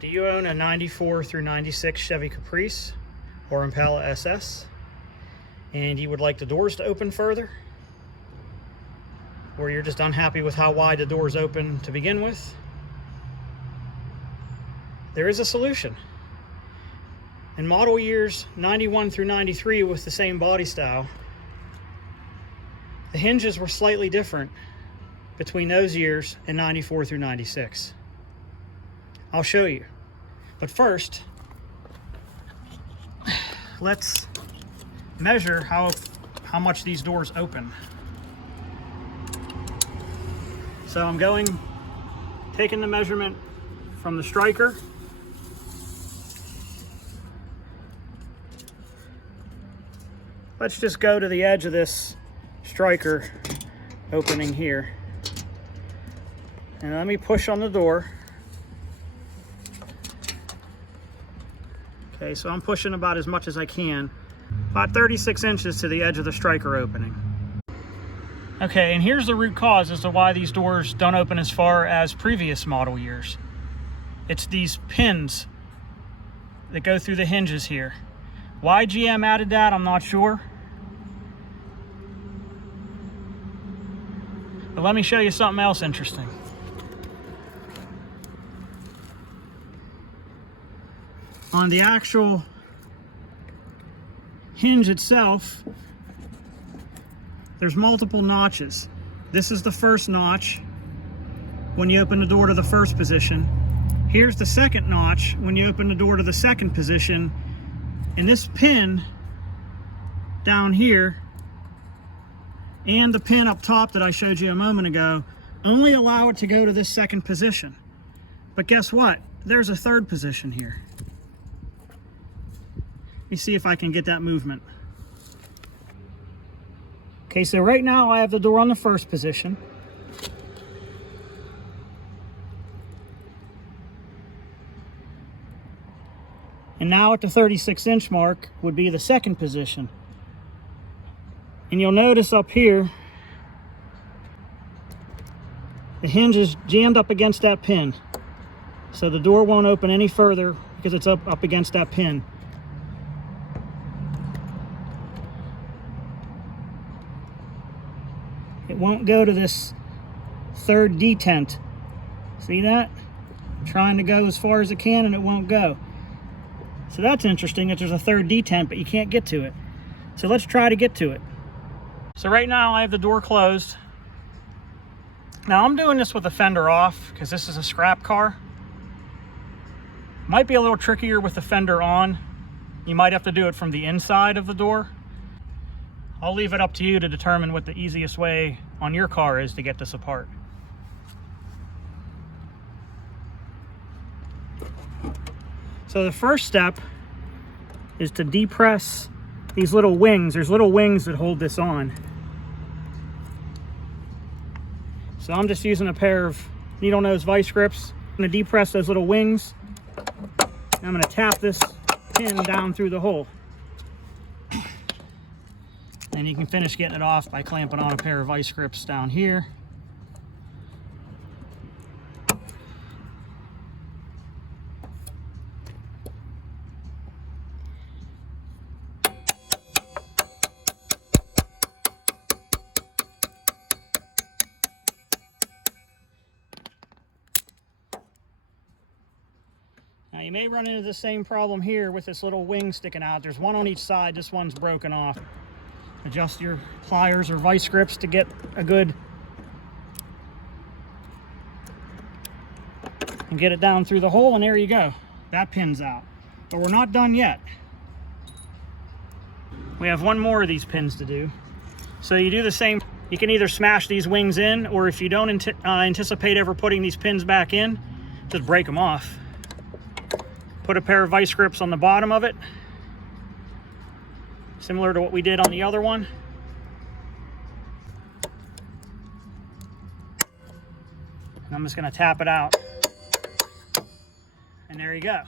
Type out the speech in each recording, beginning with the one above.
Do you own a 94 through 96 Chevy Caprice or Impala SS and you would like the doors to open further? Or you're just unhappy with how wide the doors open to begin with? There is a solution. In model years 91 through 93 with the same body style, the hinges were slightly different between those years and 94 through 96. I'll show you. But first, let's measure how much these doors open. So I'm taking the measurement from the striker. Let's just go to the edge of this striker opening here. And let me push on the door. Okay, so I'm pushing about as much as I can. About 36 inches to the edge of the striker opening. Okay, and here's the root cause as to why these doors don't open as far as previous model years. It's these pins that go through the hinges here. Why GM added that, I'm not sure. But let me show you something else interesting. On the actual hinge itself, there's multiple notches. This is the first notch when you open the door to the first position. Here's the second notch when you open the door to the second position. And this pin down here and the pin up top that I showed you a moment ago only allow it to go to this second position. But guess what? There's a third position here. Let me see if I can get that movement. Okay, so right now I have the door on the first position. And now at the 36-inch mark would be the second position. And you'll notice up here, the hinge is jammed up against that pin. So the door won't open any further because it's up against that pin. It won't go to this third detent. See that? I'm trying to go as far as it can and it won't go. So that's interesting that there's a third detent, but you can't get to it. So let's try to get to it. So right now I have the door closed. Now I'm doing this with the fender off because this is a scrap car. Might be a little trickier with the fender on. You might have to do it from the inside of the door. I'll leave it up to you to determine what the easiest way on your car is to get this apart. So the first step is to depress these little wings. There's little wings that hold this on. So I'm just using a pair of needle nose vice grips. I'm going to depress those little wings. I'm going to tap this pin down through the hole. And you can finish getting it off by clamping on a pair of vice grips down here. Now you may run into the same problem here with this little wing sticking out. There's one on each side, this one's broken off. Adjust your pliers or vice grips to get a good, and get it down through the hole, and there you go. That pin's out. But we're not done yet. We have one more of these pins to do. So you do the same. You can either smash these wings in, or if you don't anticipate ever putting these pins back in, just break them off. Put a pair of vice grips on the bottom of it, similar to what we did on the other one. And I'm just going to tap it out. And there you go.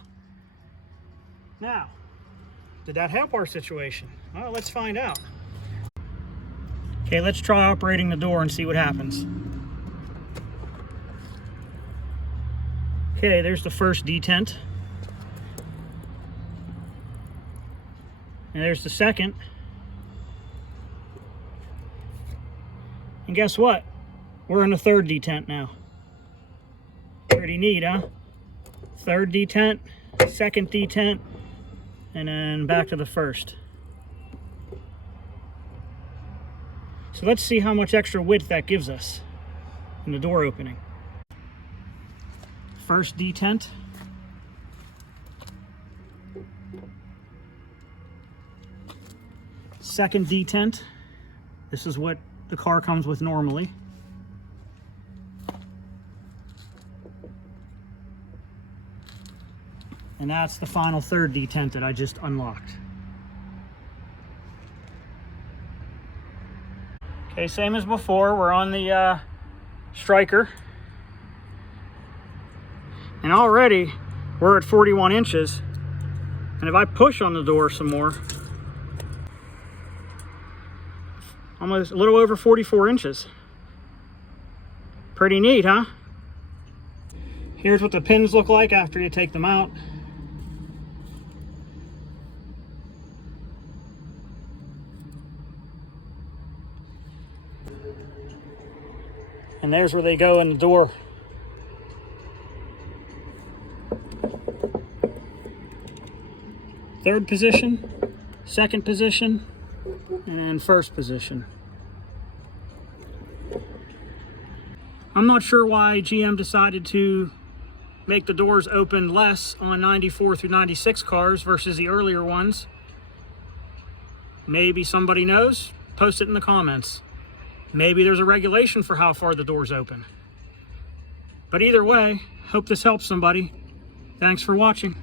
Now, did that help our situation? Well, let's find out. Okay, let's try operating the door and see what happens. Okay, there's the first detent. And there's the second. And guess what? We're in the third detent now. Pretty neat, huh? Third detent, second detent, and then back to the first. So let's see how much extra width that gives us in the door opening. First detent. Second detent. This is what the car comes with normally. And that's the final third detent that I just unlocked. Okay, same as before, we're on the striker. And already we're at 41 inches. And if I push on the door some more, almost a little over 44 inches. Pretty neat, huh? Here's what the pins look like after you take them out. And there's where they go in the door. Third position, second position, and then first position. I'm not sure why GM decided to make the doors open less on 94 through 96 cars versus the earlier ones. Maybe somebody knows, post it in the comments. Maybe there's a regulation for how far the doors open. But either way, hope this helps somebody. Thanks for watching.